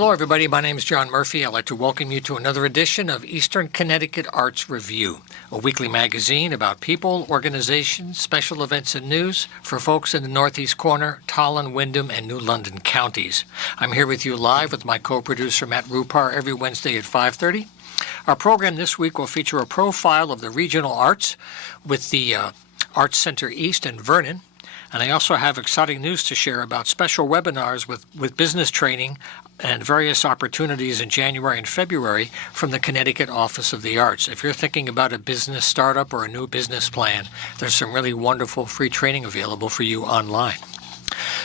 Hello, everybody. My name is John Murphy. I'd like to welcome you to another edition of Eastern Connecticut Arts Review, a weekly magazine about people, organizations, special events, and news for folks in the Northeast Corner, Tolland, Wyndham, and New London counties. I'm here with you live with my co-producer, Matt Rupar, every Wednesday at 5:30. Our program this week will feature a profile of the regional arts with the Arts Center East in Vernon. And I also have exciting news to share about special webinars with business training and various opportunities in January and February from the Connecticut Office of the Arts. If you're thinking about a business startup or a new business plan, there's some really wonderful free training available for you online.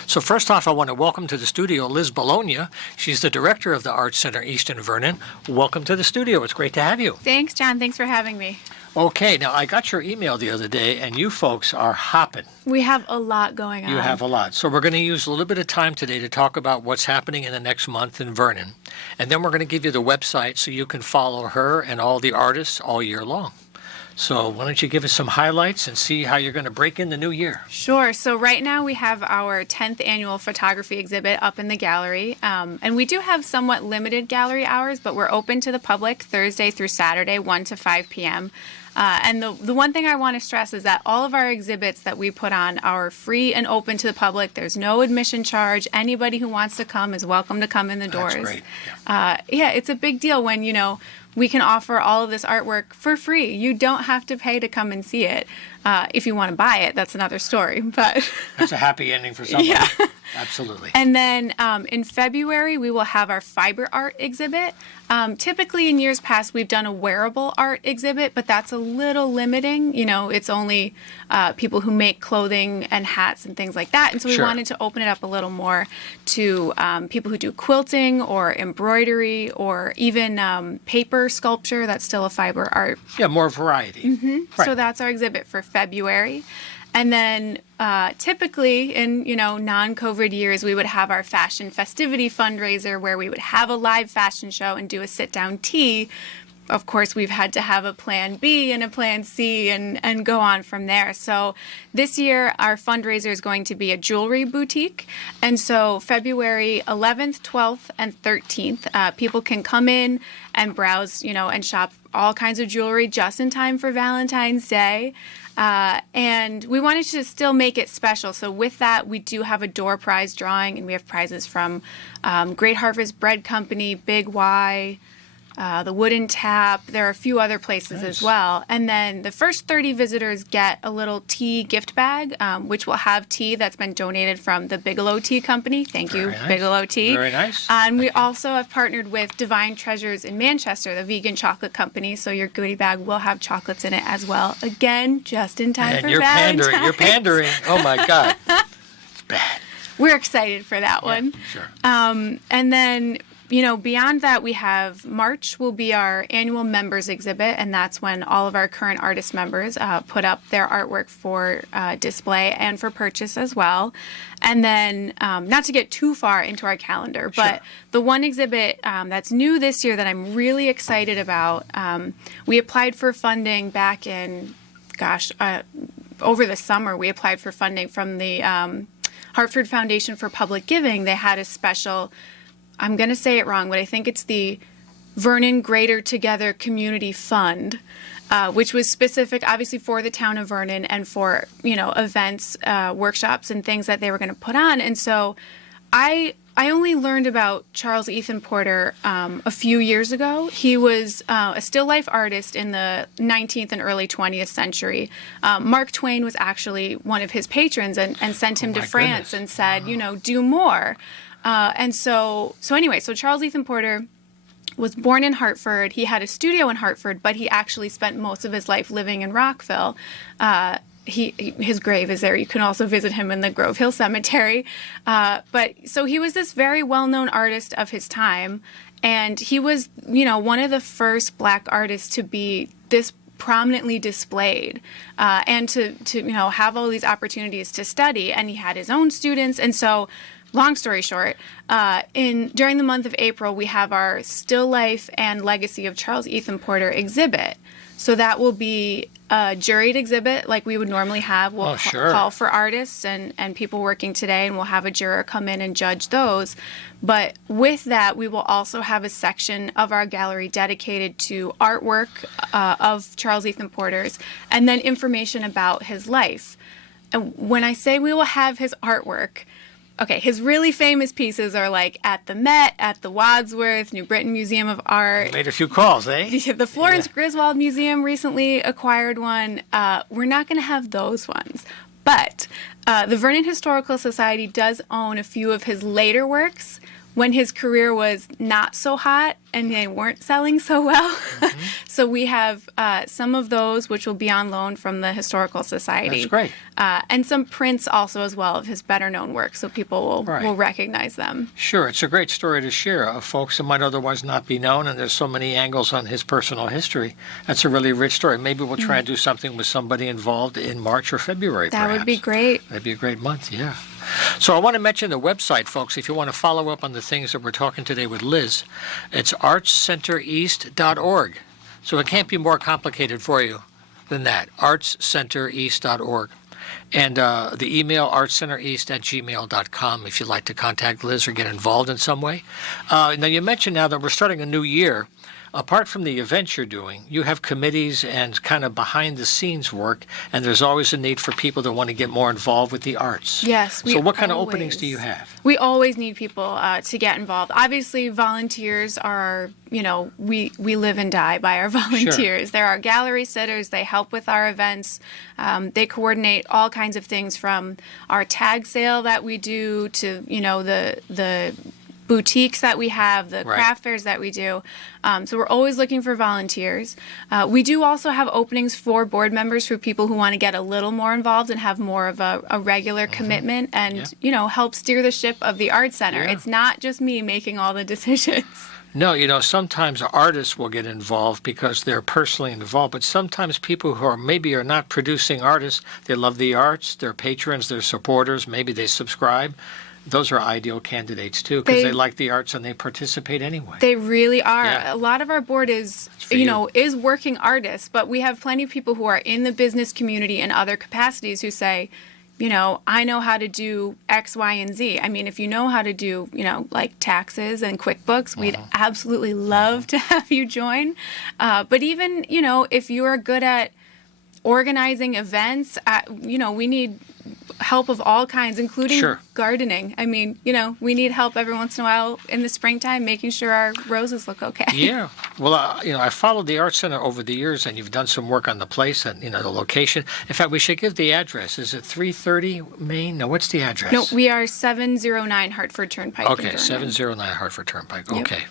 So first off, I want to welcome to the studio Liz Bologna. She's the director of the Arts Center East in Vernon. Welcome to the studio. It's great to have you. Thanks, John. Thanks for having me. Okay, now I got your email the other day, and you folks are hopping. We have a lot going on. You have a lot. So we're going to use a little bit of time today to talk about what's happening in the next month in Vernon. And then we're going to give you the website so you can follow her and all the artists all year long. So why don't you give us some highlights and see how you're going to break in the new year? Sure. So right now we have our 10th annual photography exhibit up in the gallery. And we do have somewhat limited gallery hours, but we're open to the public Thursday through Saturday, 1 to 5 p.m. And the one thing I want to stress is that all of our exhibits that we put on are free and open to the public. There's no admission charge. Anybody who wants to come is welcome to come in the doors. That's great. Yeah, it's a big deal when, we can offer all of this artwork for free. You don't have to pay to come and see it. If you want to buy it, that's another story. But that's a happy ending for somebody. Yeah. Absolutely. And then in February, we will have our fiber art exhibit. Typically in years past, we've done a wearable art exhibit, but that's a little limiting. It's only people who make clothing and hats and things like that. And so we wanted to open it up a little more to people who do quilting or embroidery or even paper sculpture. That's still a fiber art. Yeah, more variety. Mm-hmm. Right. So that's our exhibit for February. And then typically in, non-COVID years, we would have our fashion festivity fundraiser where we would have a live fashion show and do a sit-down tea. Of course, we've had to have a plan B and a plan C and go on from there. So this year, our fundraiser is going to be a jewelry boutique. And so February 11th, 12th, and 13th, people can come in and browse, and shop all kinds of jewelry just in time for Valentine's Day. And we wanted to still make it special. So with that, we do have a door prize drawing, and we have prizes from Great Harvest Bread Company, Big Y, the Wooden Tap. There are a few other places as well. And then the first 30 visitors get a little tea gift bag, which will have tea that's been donated from the Bigelow Tea Company. Thank you, Bigelow Tea. Very nice. And we also have partnered with Divine Treasures in Manchester, the vegan chocolate company. So your goodie bag will have chocolates in it as well. Again, just in time for Valentine's. You're pandering. Oh, my God. It's bad. We're excited for that one. Sure. And then beyond that, we have March will be our annual members exhibit, and that's when all of our current artist members put up their artwork for display and for purchase as well. And then, not to get too far into our calendar, but the one exhibit that's new this year that I'm really excited about, we applied for funding back in, over the summer. We applied for funding from the Hartford Foundation for Public Giving. They had a special, I'm going to say it wrong, but I think it's the Vernon Greater Together Community Fund, which was specific, obviously, for the town of Vernon and for, events, workshops, and things that they were going to put on. And so I only learned about Charles Ethan Porter a few years ago. He was a still life artist in the 19th and early 20th century. Mark Twain was actually one of his patrons and sent him to France and said, do more. So Charles Ethan Porter was born in Hartford. He had a studio in Hartford, but he actually spent most of his life living in Rockville. His grave is there. You can also visit him in the Grove Hill Cemetery. So he was this very well-known artist of his time, and he was, one of the first Black artists to be this prominently displayed and to have all these opportunities to study. And he had his own students, and so. Long story short, during the month of April, we have our Still Life and Legacy of Charles Ethan Porter exhibit. So that will be a juried exhibit like we would normally have. We'll sure. call for artists and people working today, and we'll have a juror come in and judge those. But with that, we will also have a section of our gallery dedicated to artwork of Charles Ethan Porter's, and then information about his life. And when I say we will have his artwork, okay, his really famous pieces are like at the Met, at the Wadsworth, New Britain Museum of Art. Made a few calls, eh? The Florence Griswold Museum recently acquired one. We're not going to have those ones. But the Vernon Historical Society does own a few of his later works when his career was not so hot and they weren't selling so well. Mm-hmm. So we have some of those which will be on loan from the Historical Society. That's great. And some prints also as well of his better-known works, so people will recognize them. Sure. It's a great story to share of folks that might otherwise not be known, and there's so many angles on his personal history. That's a really rich story. Maybe we'll try and do something with somebody involved in March or February, That perhaps. would be great. That'd be a great month, yeah. So I want to mention the website, folks, if you want to follow up on the things that we're talking today with Liz. It's artscentereast.org. So it can't be more complicated for you than that, artscentereast.org. And the email, artscentereast@gmail.com, if you'd like to contact Liz or get involved in some way. Now, you mentioned now that we're starting a new year. Apart from the events you're doing, you have committees and kind of behind-the-scenes work, and there's always a need for people that want to get more involved with the arts. Yes. So what kind of openings do you have? We always need people to get involved. Obviously, volunteers are, we live and die by our volunteers. Sure. They're our gallery sitters. They help with our events. They coordinate all kinds of things from our tag sale that we do to, the boutiques that we have, the craft fairs that we do. So we're always looking for volunteers. We do also have openings for board members, for people who want to get a little more involved and have more of a regular commitment and, help steer the ship of the Art Center. Yeah. It's not just me making all the decisions. No, sometimes artists will get involved because they're personally involved, but sometimes people who are not producing artists, they love the arts, they're patrons, they're supporters, maybe they subscribe. Those are ideal candidates, too, because they like the arts and they participate anyway. They really are. Yeah. A lot of our board is working artists, but we have plenty of people who are in the business community and other capacities who say, I know how to do X, Y, and Z. I mean, if you know how to do, like taxes and QuickBooks, we'd absolutely love to have you join. But even, if you're good at organizing events, we need help of all kinds, including gardening. I mean, we need help every once in a while in the springtime, making sure our roses look okay. Yeah. Well, I followed the Art Center over the years, and you've done some work on the place and, the location. In fact, we should give the address. Is it 330 Main? No, what's the address? No, we are 709 Hartford Turnpike. Okay, 709 Hartford Turnpike. Yep. Okay.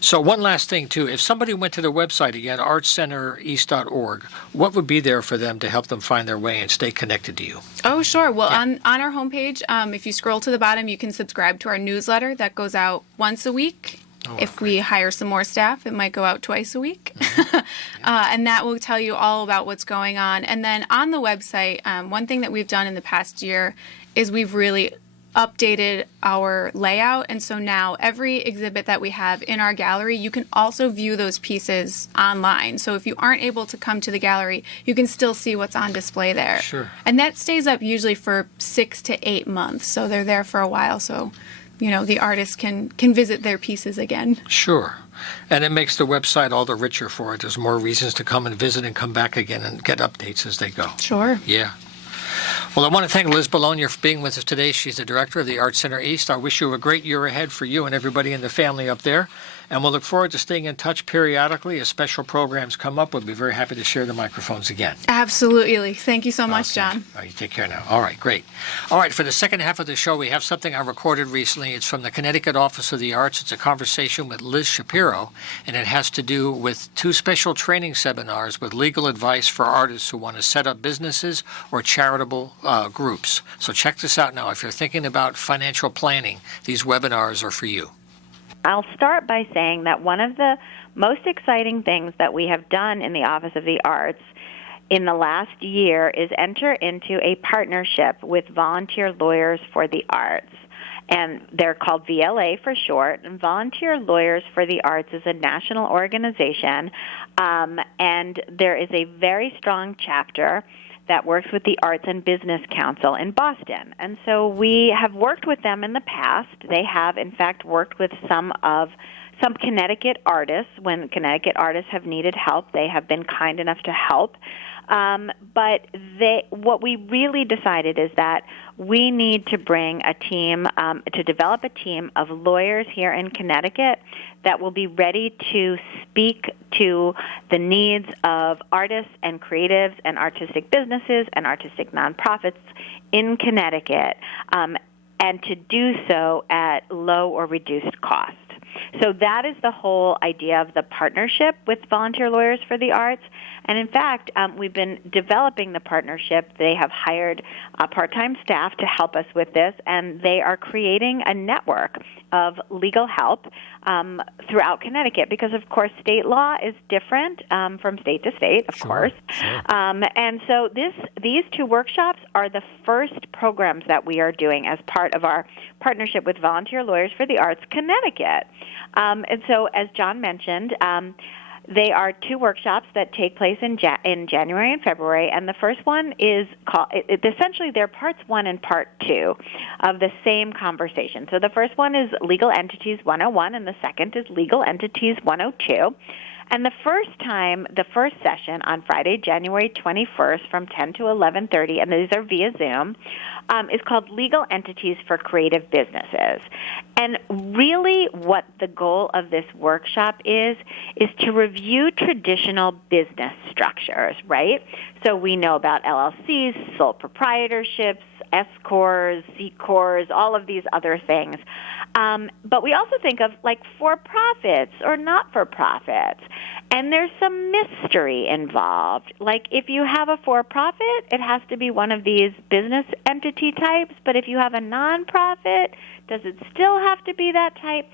So one last thing, too. If somebody went to the website again, artscentereast.org, what would be there for them to help them find their way and stay connected to you? Oh, sure. Well, on our homepage, if you scroll to the bottom, you can subscribe to our newsletter that goes out once a week. If we hire some more staff, it might go out twice a week. Mm-hmm. And that will tell you all about what's going on. And then on the website, one thing that we've done in the past year is we've really updated our layout, and so now every exhibit that we have in our gallery, you can also view those pieces online. So if you aren't able to come to the gallery, you can still see what's on display there. Sure. And that stays up usually for 6 to 8 months, so they're there for a while, so the artists can visit their pieces again. Sure. And it makes the website all the richer for it. There's more reasons to come and visit and come back again and get updates as they go. Sure. Yeah. Well, I want to thank Liz Bologna for being with us today. She's the director of the Art Center East. I wish you a great year ahead for you and everybody in the family up there. And we'll look forward to staying in touch periodically. As special programs come up, we'll be very happy to share the microphones again. Absolutely. Thank you so much, John. All right, you take care now. All right, great. All right, for the second half of the show, we have something I recorded recently. It's from the Connecticut Office of the Arts. It's a conversation with Liz Shapiro, and it has to do with 2 special training seminars with legal advice for artists who want to set up businesses or charitable groups. So check this out now. If you're thinking about financial planning, these webinars are for you. I'll start by saying that one of the most exciting things that we have done in the Office of the Arts in the last year is enter into a partnership with Volunteer Lawyers for the Arts. and they're called VLA for short. And Volunteer Lawyers for the Arts is a national organization, and there is a very strong chapter that works with the Arts and Business Council in Boston. And so we have worked with them in the past. They have, in fact, worked with some Connecticut artists. When Connecticut artists have needed help, they have been kind enough to help. But what we really decided is that we need to bring a team, to develop a team of lawyers here in Connecticut that will be ready to speak to the needs of artists and creatives and artistic businesses and artistic nonprofits in Connecticut, and to do so at low or reduced cost. So that is the whole idea of the partnership with Volunteer Lawyers for the Arts. And in fact, we've been developing the partnership. They have hired part-time staff to help us with this, and they are creating a network of legal help throughout Connecticut because, of course, state law is different from state to state, of course. Sure. And so these two workshops are the first programs that we are doing as part of our partnership with Volunteer Lawyers for the Arts Connecticut. And so, as John mentioned, they are two workshops that take place in January and February, and the first one is called, essentially they're parts 1 and part 2 of the same conversation. So the first one is Legal Entities 101, and the second is Legal Entities 102. And the first session on Friday, January 21st from 10 to 11:30, and these are via Zoom, is called Legal Entities for Creative Businesses. And really what the goal of this workshop is to review traditional business structures, right? So we know about LLCs, sole proprietorships, S corps, C corps, all of these other things. But we also think of like for-profits or not-for-profits. And there's some mystery involved. Like if you have a for-profit, it has to be one of these business entity types. But if you have a nonprofit, does it still have to be that type?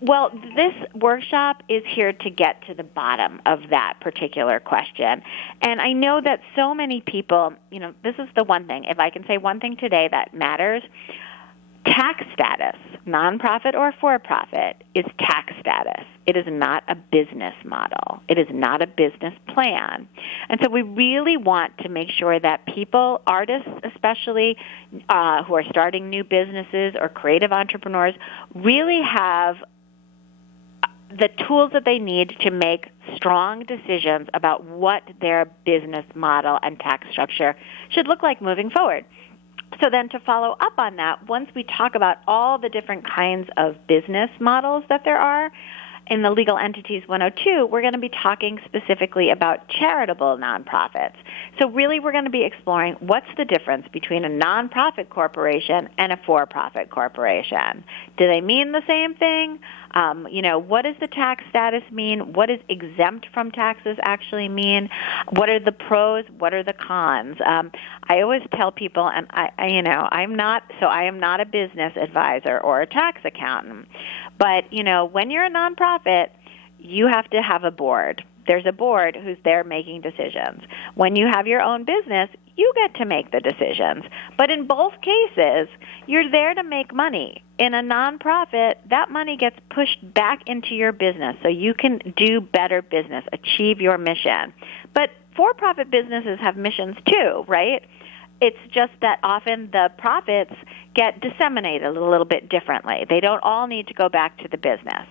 Well, this workshop is here to get to the bottom of that particular question. And I know that so many people, this is the one thing, if I can say one thing today that matters, tax status, nonprofit or for-profit, is tax status. It is not a business model. It is not a business plan. And so we really want to make sure that people, artists especially, who are starting new businesses or creative entrepreneurs, really have the tools that they need to make strong decisions about what their business model and tax structure should look like moving forward. So then to follow up on that, once we talk about all the different kinds of business models that there are, in the Legal Entities 102, we're going to be talking specifically about charitable nonprofits. So really we're going to be exploring what's the difference between a nonprofit corporation and a for-profit corporation. Do they mean the same thing? What does the tax status mean? What does exempt from taxes actually mean? What are the pros? What are the cons? I always tell people, and I am not a business advisor or a tax accountant, but when you're a nonprofit, you have to have a board. There's a board who's there making decisions. When you have your own business, you get to make the decisions. But in both cases, you're there to make money. In a nonprofit, that money gets pushed back into your business so you can do better business, achieve your mission. But for-profit businesses have missions too, right? It's just that often the profits get disseminated a little bit differently. They don't all need to go back to the business.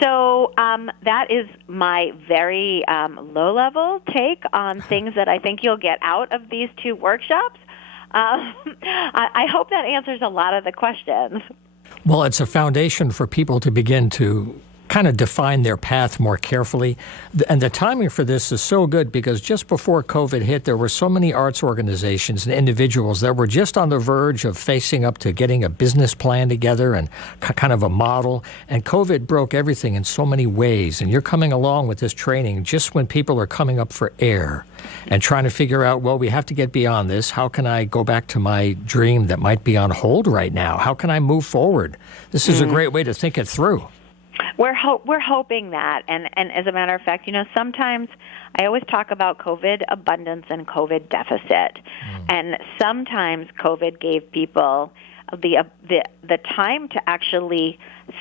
So that is my very low-level take on things that I think you'll get out of these two workshops. I hope that answers a lot of the questions. Well, it's a foundation for people to begin to kind of define their path more carefully. And the timing for this is so good because just before COVID hit, there were so many arts organizations and individuals that were just on the verge of facing up to getting a business plan together and kind of a model. And COVID broke everything in so many ways. And you're coming along with this training just when people are coming up for air and trying to figure out, well, we have to get beyond this. How can I go back to my dream that might be on hold right now? How can I move forward? This is a great way to think it through. We're hoping that, and as a matter of fact, sometimes I always talk about COVID abundance and COVID deficit, and sometimes COVID gave people the time to actually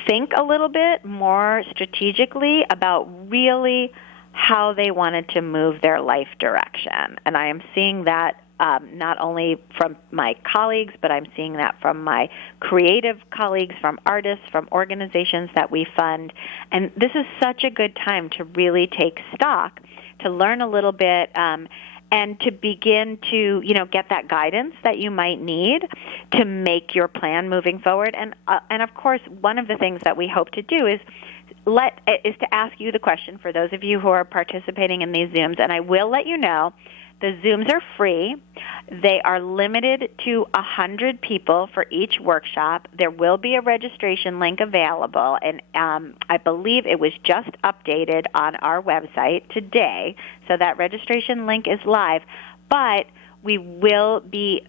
think a little bit more strategically about really how they wanted to move their life direction. And I am seeing that not only from my colleagues, but I'm seeing that from my creative colleagues, from artists, from organizations that we fund. And this is such a good time to really take stock, to learn a little bit, and to begin to, get that guidance that you might need to make your plan moving forward. And of course, one of the things that we hope to do is to ask you the question for those of you who are participating in these Zooms. And I will let you know, the Zooms are free. They are limited to 100 people for each workshop. There will be a registration link available, and I believe it was just updated on our website today, so that registration link is live. But we will be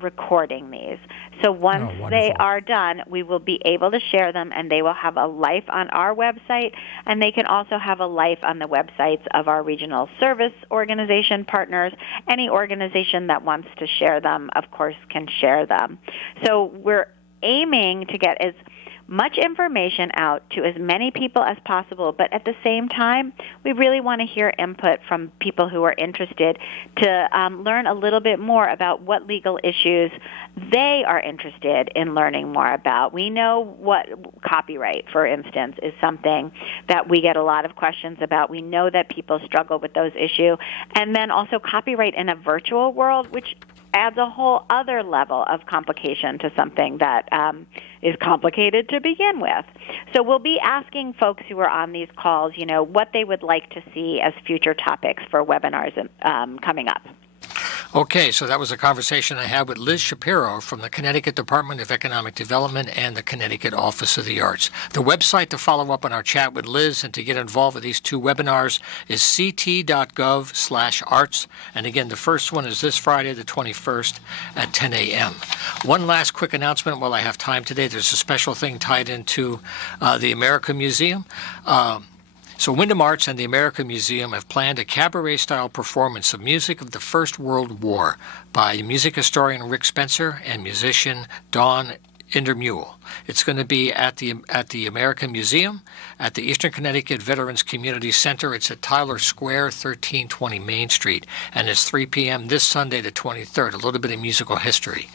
recording these. So once they are done, we will be able to share them, and they will have a life on our website, and they can also have a life on the websites of our regional service organization partners. Any organization that wants to share them, of course, can share them. So we're aiming to get as much information out to as many people as possible, but at the same time, we really want to hear input from people who are interested to learn a little bit more about what legal issues they are interested in learning more about. We know what copyright, for instance, is something that we get a lot of questions about. We know that people struggle with those issues. And then also copyright in a virtual world, which adds a whole other level of complication to something that is complicated to begin with. So we'll be asking folks who are on these calls, what they would like to see as future topics for webinars coming up. Okay, so that was a conversation I had with Liz Shapiro from the Connecticut Department of Economic Development and the Connecticut Office of the Arts. The website to follow up on our chat with Liz and to get involved with these two webinars is ct.gov/arts. And again, the first one is this Friday, the 21st at 10 a.m. One last quick announcement while I have time today. There's a special thing tied into the America Museum. So Wyndham Arts and the American Museum have planned a cabaret-style performance of music of the First World War by music historian Rick Spencer and musician Dawn Indermule. It's going to be at the American Museum at the Eastern Connecticut Veterans Community Center. It's at Tyler Square, 1320 Main Street, and it's 3 p.m. this Sunday, the 23rd. A little bit of musical history.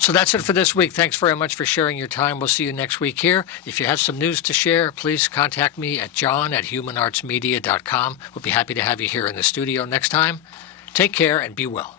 So that's it for this week. Thanks very much for sharing your time. We'll see you next week here. If you have some news to share, please contact me at john@humanartsmedia.com. We'll be happy to have you here in the studio next time. Take care and be well.